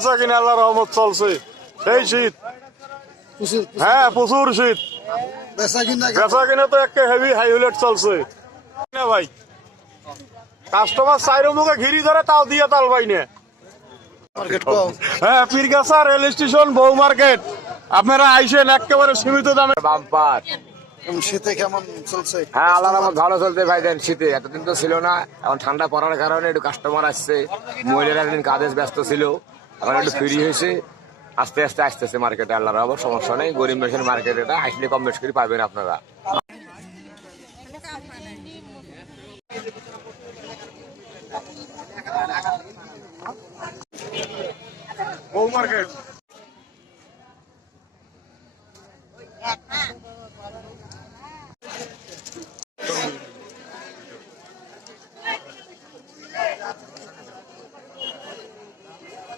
বেচা কিনা আল্লাহর রহমত চলছে। সেই শীত, হ্যাঁ প্রচুর শীত। বেচা কিনা তো একটা হেভি হাইহুলেট চলছে না ভাই। কাস্টমার চাইরো মুখে ঘিরি ধরে তাও দিয়ে তাল ভাই না। হ্যাঁ পীরগাছা রেল স্টেশন, বউ মার্কেট, আপনারা আইসেন একেবারে সীমিত দামে। বাম্পার। শীতে কেমন চলছে? হ্যাঁ আল্লাহর রহমত ভালো চলছে ভাই। দেন শীতে এতদিন তো ছিল না, এখন ঠান্ডা পড়ার কারণে একটু কাস্টমার আসছে। মহিলারা একদিন কাজে ব্যস্ত ছিল, এখন একটু ফ্রি হয়েছে। আস্তে আস্তে আসতেছে মার্কেটে, আল্লাহর রহমত সমস্যা নেই। গরিব মেশিন মার্কেট, এটা আসলে কম বেশ করে পাবেন আপনারা। বউ মার্কেট।